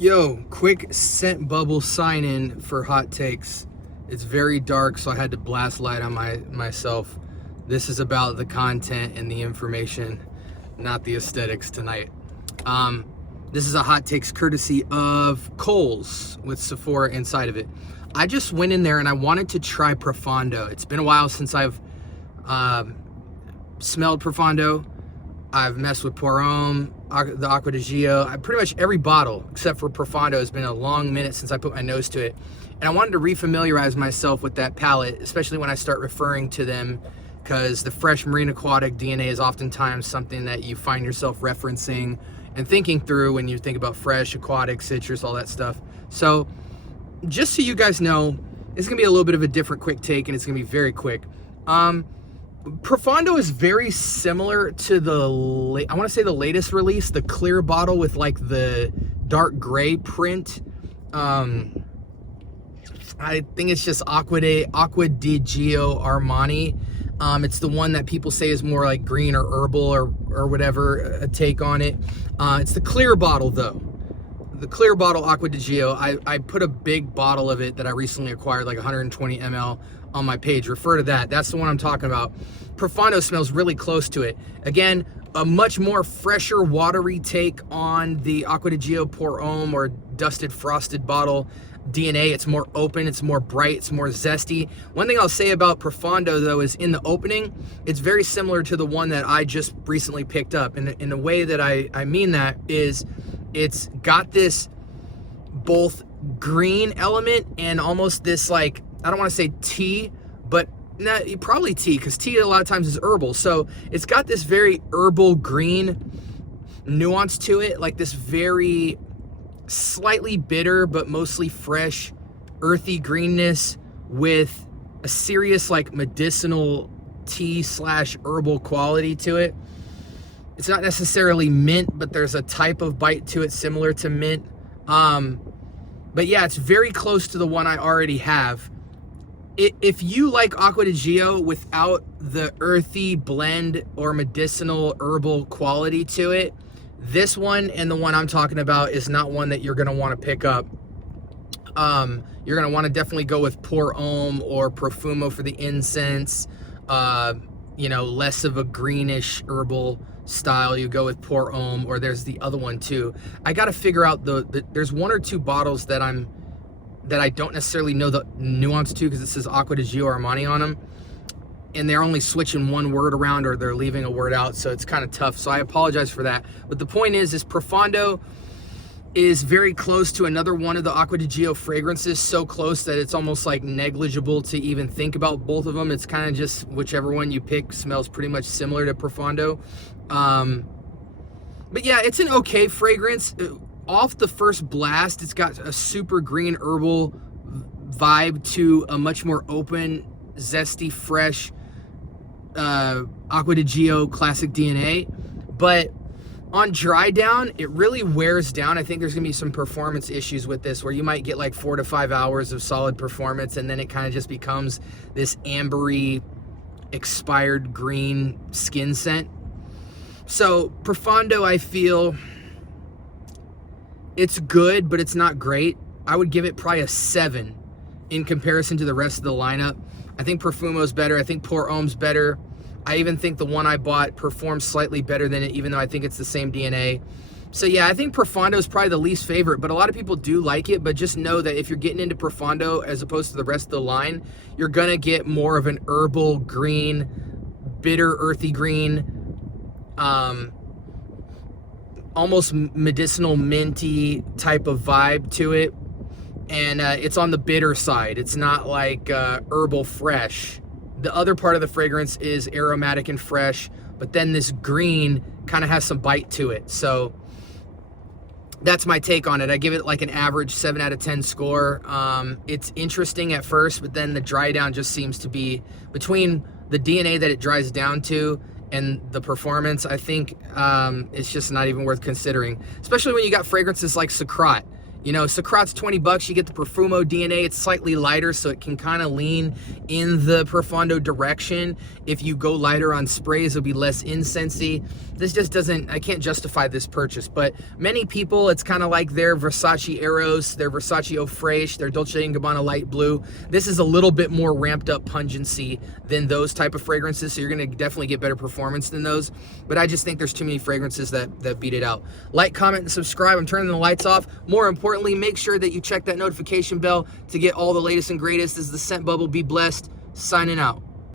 Yo, quick scent bubble sign in for hot takes. It's very dark, so I had to blast light on myself. This is about the content and the information, not the aesthetics tonight. This is a hot takes courtesy of Kohl's with Sephora inside of it. I just went in there and I wanted to try Profondo. It's been a while since I've smelled Profondo. I've messed with Pour Homme, the Acqua di Gio. Pretty much every bottle except for Profondo has been a long minute since I put my nose to it. And I wanted to refamiliarize myself with that palette, especially when I start referring to them, because the fresh marine aquatic DNA is oftentimes something that you find yourself referencing and thinking through when you think about fresh, aquatic, citrus, all that stuff. So just so you guys know, it's gonna be a little bit of a different quick take, and it's gonna be very quick. Profondo is very similar to the, I want to say the latest release, the clear bottle with like the dark gray print. I think it's just Acqua di Gio Armani. It's the one that people say is more like green or herbal or whatever, a take on it. It's the clear bottle though. The clear bottle Acqua di Gio. I put a big bottle of it that I recently acquired, like 120 ml, on my page. Refer to that. That's the one I'm talking about. Profondo smells really close to it. Again, a much more fresher, watery take on the Acqua di Gio Pour Homme or dusted frosted bottle DNA. It's more open, it's more bright, it's more zesty. One thing I'll say about Profondo though is in the opening, it's very similar to the one that I just recently picked up. And in the way that I mean that is it's got this both green element and almost this, like, I don't want to say tea, but probably tea, because tea a lot of times is herbal. So it's got this very herbal green nuance to it, like this very slightly bitter but mostly fresh, earthy greenness with a serious like medicinal tea slash herbal quality to it. It's not necessarily mint, but there's a type of bite to it similar to mint. But yeah, it's very close to the one I already have. If you like Acqua di Gio without the earthy blend or medicinal herbal quality to it, this one and the one I'm talking about is not one that you're going to want to pick up. You're going to want to definitely go with Pour Homme or Profumo for the incense. Less of a greenish herbal style, you go with Pour Homme, or there's the other one too. I got to figure out there's one or two bottles that I don't necessarily know the nuance to, because it says Acqua di Gio Armani on them, and they're only switching one word around or they're leaving a word out, so it's kind of tough. So I apologize for that. But the point is Profondo is very close to another one of the Acqua di Gio fragrances, so close that it's almost like negligible to even think about both of them. It's kind of just whichever one you pick smells pretty much similar to Profondo. But yeah, it's an okay fragrance. Off the first blast, it's got a super green herbal vibe to a much more open, zesty, fresh Acqua di Gio classic DNA. But on dry down, it really wears down. I think there's gonna be some performance issues with this, where you might get like 4 to 5 hours of solid performance, and then it kind of just becomes this ambery, expired green skin scent. So Profondo, I feel it's good, but it's not great. I would give it probably a 7 in comparison to the rest of the lineup. I think Profumo's better. I think Pour Homme's better. I even think the one I bought performs slightly better than it, even though I think it's the same DNA. So yeah, I think Profondo is probably the least favorite, but a lot of people do like it. But just know that if you're getting into Profondo as opposed to the rest of the line, you're gonna get more of an herbal green, bitter, earthy green, almost medicinal minty type of vibe to it. And it's on the bitter side. It's not like herbal fresh. The other part of the fragrance is aromatic and fresh, but then this green kind of has some bite to it. So that's my take on it. I give it like an average 7 out of 10 score. It's interesting at first, but then the dry down just seems to be between the DNA that it dries down to and the performance. I think it's just not even worth considering, especially when you got fragrances like Sacrat. You know, Socrate's 20 bucks. You get the Profumo DNA. It's slightly lighter, so it can kind of lean in the Profondo direction. If you go lighter on sprays, it'll be less incensey. This just doesn't, I can't justify this purchase, but many people, it's kind of like their Versace Eros, their Versace Eau Fraiche, their Dolce & Gabbana Light Blue. This is a little bit more ramped up pungency than those type of fragrances, so you're gonna definitely get better performance than those, but I just think there's too many fragrances that beat it out. Like, comment, and subscribe. I'm turning the lights off. More importantly, make sure that you check that notification bell to get all the latest and greatest. This is the Scent Bubble. Be blessed. Signing out.